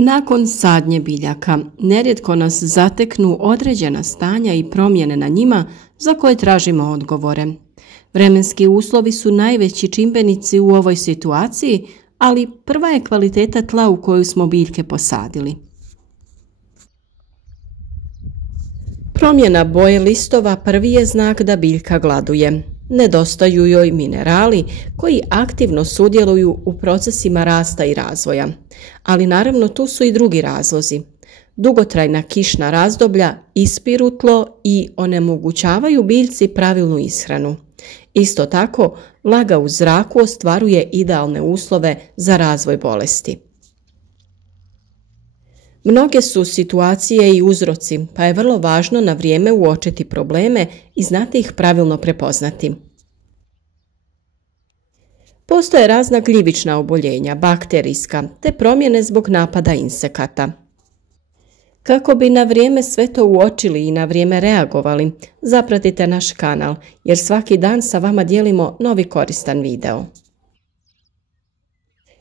Nakon sadnje biljaka, nerijetko nas zateknu određena stanja i promjene na njima za koje tražimo odgovore. Vremenski uslovi su najveći čimbenici u ovoj situaciji, ali prva je kvaliteta tla u koju smo biljke posadili. Promjena boje listova prvi je znak da biljka gladuje. Nedostaju joj minerali koji aktivno sudjeluju u procesima rasta i razvoja. Ali naravno tu su i drugi razlozi. Dugotrajna kišna razdoblja ispiru tlo i onemogućavaju biljci pravilnu ishranu. Isto tako, vlaga u zraku ostvaruje idealne uslove za razvoj bolesti. Mnoge su situacije i uzroci, pa je vrlo važno na vrijeme uočiti probleme i znati ih pravilno prepoznati. Postoje razna gljivična oboljenja, bakterijska, te promjene zbog napada insekata. Kako bi na vrijeme sve to uočili i na vrijeme reagovali, zapratite naš kanal, jer svaki dan sa vama dijelimo novi koristan video.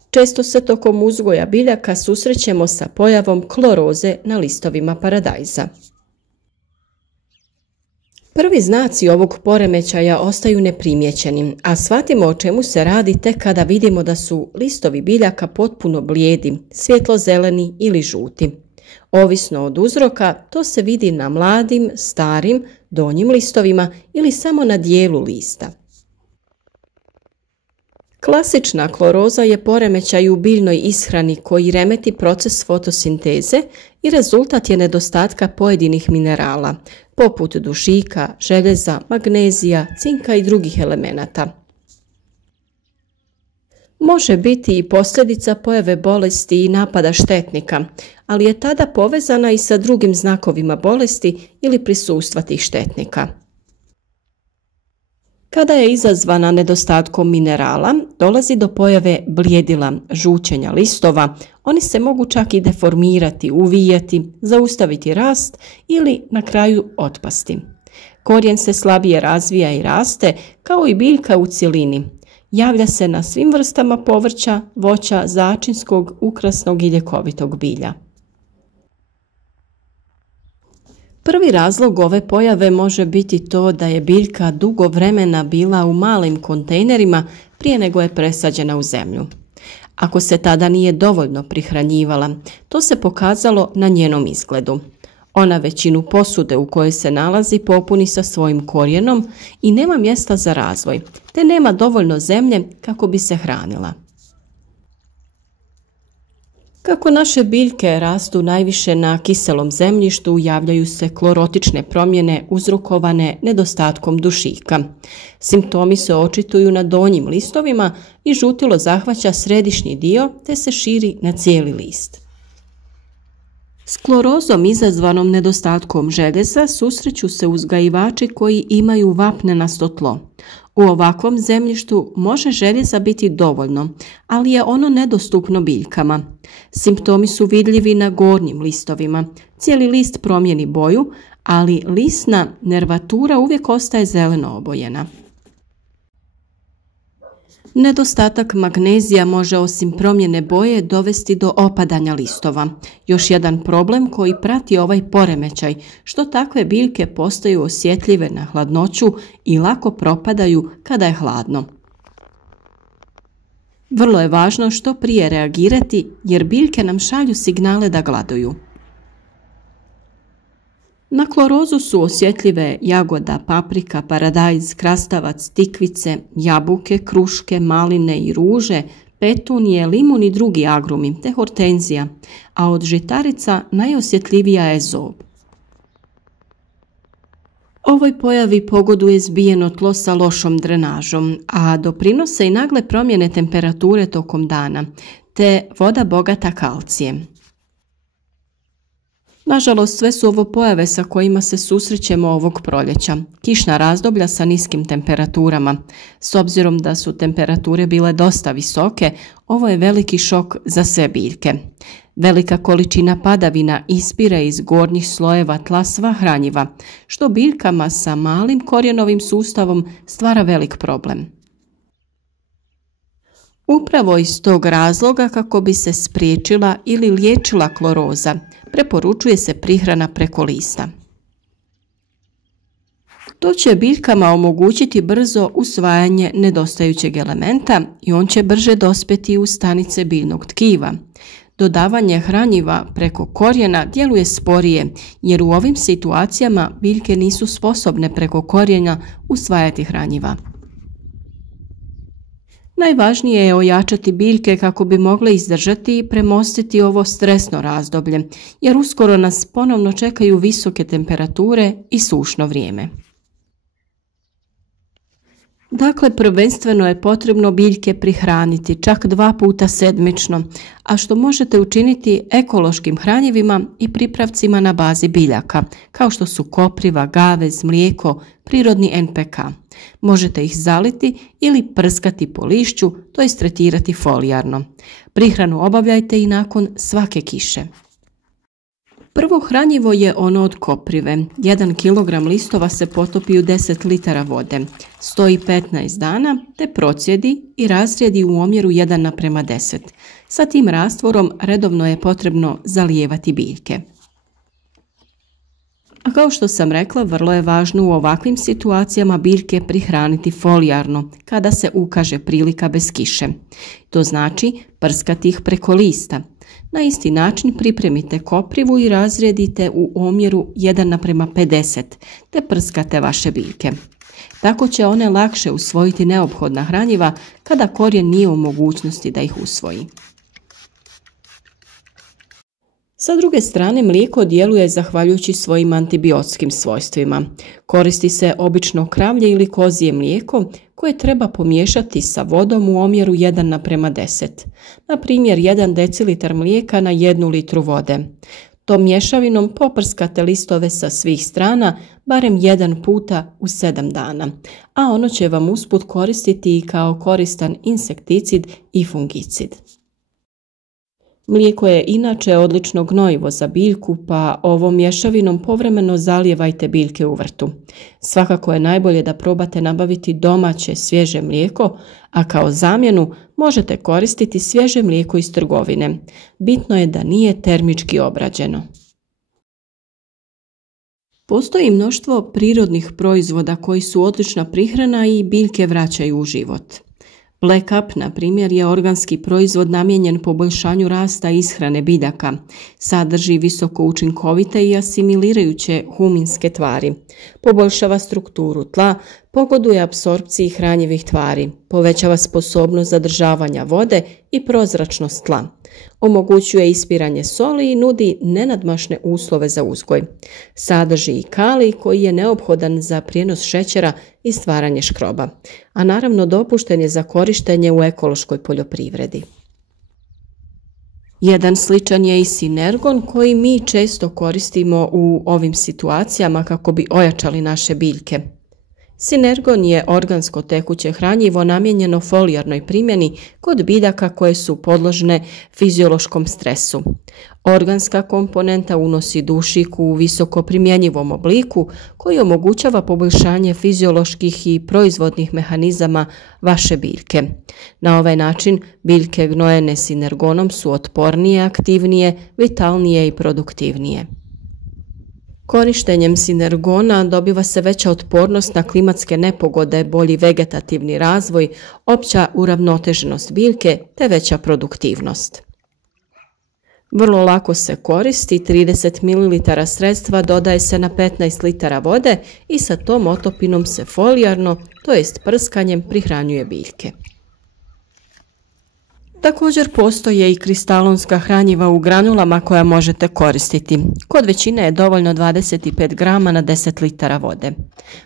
Često se tokom uzgoja biljaka susrećemo sa pojavom kloroze na listovima paradajza. Prvi znaci ovog poremećaja ostaju neprimjećeni, a shvatimo o čemu se radi tek kada vidimo da su listovi biljaka potpuno blijedi, svjetlo-zeleni ili žuti. Ovisno od uzroka, to se vidi na mladim, starim, donjim listovima ili samo na dijelu lista. Klasična kloroza je poremećaj u biljnoj ishrani koji remeti proces fotosinteze i rezultat je nedostatka pojedinih minerala, poput dušika, željeza, magnezija, cinka i drugih elemenata. Može biti i posljedica pojave bolesti i napada štetnika, ali je tada povezana i sa drugim znakovima bolesti ili prisustva tih štetnika. Kada je izazvana nedostatkom minerala, dolazi do pojave bljedila, žućenja listova, oni se mogu čak i deformirati, uvijati, zaustaviti rast ili na kraju otpasti. Korijen se slabije razvija i raste, kao i biljka u cjelini. Javlja se na svim vrstama povrća, voća, začinskog, ukrasnog i ljekovitog bilja. Prvi razlog ove pojave može biti to da je biljka dugo vremena bila u malim kontejnerima prije nego je presađena u zemlju. Ako se tada nije dovoljno prihranjivala, to se pokazalo na njenom izgledu. Ona većinu posude u kojoj se nalazi popuni sa svojim korijenom i nema mjesta za razvoj, te nema dovoljno zemlje kako bi se hranila. Kako naše biljke rastu najviše na kiselom zemljištu, javljaju se klorotične promjene uzrokovane nedostatkom dušika. Simptomi se očituju na donjim listovima i žutilo zahvaća središnji dio te se širi na cijeli list. S klorozom izazvanom nedostatkom željeza susreću se uzgajivači koji imaju vapnenasto tlo. U ovakvom zemljištu može željeza biti dovoljno, ali je ono nedostupno biljkama. Simptomi su vidljivi na gornjim listovima. Cijeli list promijeni boju, ali lisna nervatura uvijek ostaje zeleno obojena. Nedostatak magnezija može osim promjene boje dovesti do opadanja listova. Još jedan problem koji prati ovaj poremećaj, što takve biljke postaju osjetljive na hladnoću i lako propadaju kada je hladno. Vrlo je važno što prije reagirati jer biljke nam šalju signale da gladuju. Na klorozu su osjetljive jagoda, paprika, paradajz, krastavac, tikvice, jabuke, kruške, maline i ruže, petunije, limun i drugi agrumi, te hortenzija, a od žitarica najosjetljivija je zob. Ovoj pojavi pogoduje zbijeno tlo sa lošom drenažom, a doprinose i nagle promjene temperature tokom dana, te voda bogata kalcijem. Nažalost, sve su ovo pojave sa kojima se susrećemo ovog proljeća. Kišna razdoblja sa niskim temperaturama. S obzirom da su temperature bile dosta visoke, ovo je veliki šok za sve biljke. Velika količina padavina ispire iz gornjih slojeva tla sva hranjiva, što biljkama sa malim korijenovim sustavom stvara velik problem. Upravo iz tog razloga, kako bi se spriječila ili liječila kloroza, preporučuje se prihrana preko lista. To će biljkama omogućiti brzo usvajanje nedostajućeg elementa i on će brže dospjeti u stanice biljnog tkiva. Dodavanje hranjiva preko korijena djeluje sporije, jer u ovim situacijama biljke nisu sposobne preko korijena usvajati hranjiva. Najvažnije je ojačati biljke kako bi mogle izdržati i premostiti ovo stresno razdoblje, jer uskoro nas ponovno čekaju visoke temperature i sušno vrijeme. Dakle, prvenstveno je potrebno biljke prihraniti čak 2 puta sedmično, a što možete učiniti ekološkim hranjivima i pripravcima na bazi biljaka, kao što su kopriva, gavez, mlijeko, prirodni NPK. Možete ih zaliti ili prskati po lišću, to jest tretirati folijarno. Prihranu obavljajte i nakon svake kiše. Prvo hranjivo je ono od koprive. 1 kg listova se potopi u 10 litara vode. Stoji 15 dana te procijedi i razrijedi u omjeru 1:10. Sa tim rastvorom redovno je potrebno zalijevati biljke. A kao što sam rekla, vrlo je važno u ovakvim situacijama biljke prihraniti folijarno kada se ukaže prilika bez kiše. To znači prskati ih preko lista. Na isti način pripremite koprivu i razrijedite u omjeru 1:50 te prskate vaše biljke. Tako će one lakše usvojiti neophodna hranjiva kada korijen nije u mogućnosti da ih usvoji. Sa druge strane, mlijeko djeluje zahvaljujući svojim antibiotskim svojstvima. Koristi se obično kravlje ili kozje mlijeko koje treba pomiješati sa vodom u omjeru 1:10. Na primjer, 1 decilitar mlijeka na 1 litru vode. Tom mješavinom poprskate listove sa svih strana barem 1 puta u 7 dana, a ono će vam usput koristiti i kao koristan insekticid i fungicid. Mlijeko je inače odlično gnojivo za biljku, pa ovom mješavinom povremeno zalijevajte biljke u vrtu. Svakako je najbolje da probate nabaviti domaće svježe mlijeko, a kao zamjenu možete koristiti svježe mlijeko iz trgovine. Bitno je da nije termički obrađeno. Postoji mnoštvo prirodnih proizvoda koji su odlična prihrana i biljke vraćaju u život. Black Up, na primjer, je organski proizvod namijenjen poboljšanju rasta i ishrane biljaka. Sadrži visoko učinkovite i asimilirajuće huminske tvari. Poboljšava strukturu tla, pogoduje apsorpciji hranjivih tvari, povećava sposobnost zadržavanja vode i prozračnost tla. Omogućuje ispiranje soli i nudi nenadmašne uslove za uzgoj. Sadrži i kalij koji je neophodan za prijenos šećera i stvaranje škroba, a naravno dopušten je za korištenje u ekološkoj poljoprivredi. Jedan sličan je i sinergon koji mi često koristimo u ovim situacijama kako bi ojačali naše biljke. Sinergon je organsko tekuće hranjivo namijenjeno folijarnoj primjeni kod biljaka koje su podložne fiziološkom stresu. Organska komponenta unosi dušik u visoko primjenjivom obliku koji omogućava poboljšanje fizioloških i proizvodnih mehanizama vaše biljke. Na ovaj način biljke gnojene sinergonom su otpornije, aktivnije, vitalnije i produktivnije. Korištenjem sinergona dobiva se veća otpornost na klimatske nepogode, bolji vegetativni razvoj, opća uravnoteženost biljke te veća produktivnost. Vrlo lako se koristi, 30 ml sredstva dodaje se na 15 litara vode i sa tom otopinom se folijarno, to jest prskanjem, prihranjuje biljke. Također postoje i kristalonska hranjiva u granulama koja možete koristiti. Kod većine je dovoljno 25 grama na 10 litara vode.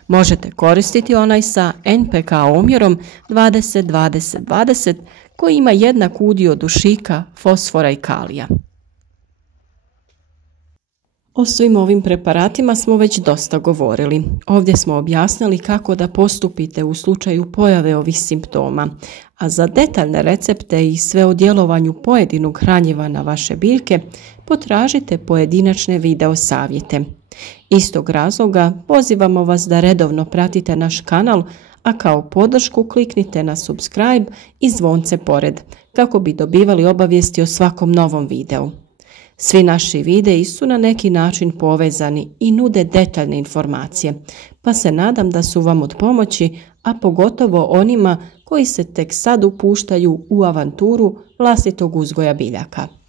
Možete koristiti onaj sa NPK omjerom 20-20-20 koji ima jednak udio dušika, fosfora i kalija. O svim ovim preparatima smo već dosta govorili. Ovdje smo objasnili kako da postupite u slučaju pojave ovih simptoma, a za detaljne recepte i sve o djelovanju pojedinog hranjiva na vaše biljke potražite pojedinačne video savjete. Istog razloga pozivamo vas da redovno pratite naš kanal, a kao podršku kliknite na subscribe i zvonce pored kako bi dobivali obavijesti o svakom novom videu. Svi naši videi su na neki način povezani i nude detaljne informacije, pa se nadam da su vam od pomoći, a pogotovo onima koji se tek sad upuštaju u avanturu vlastitog uzgoja biljaka.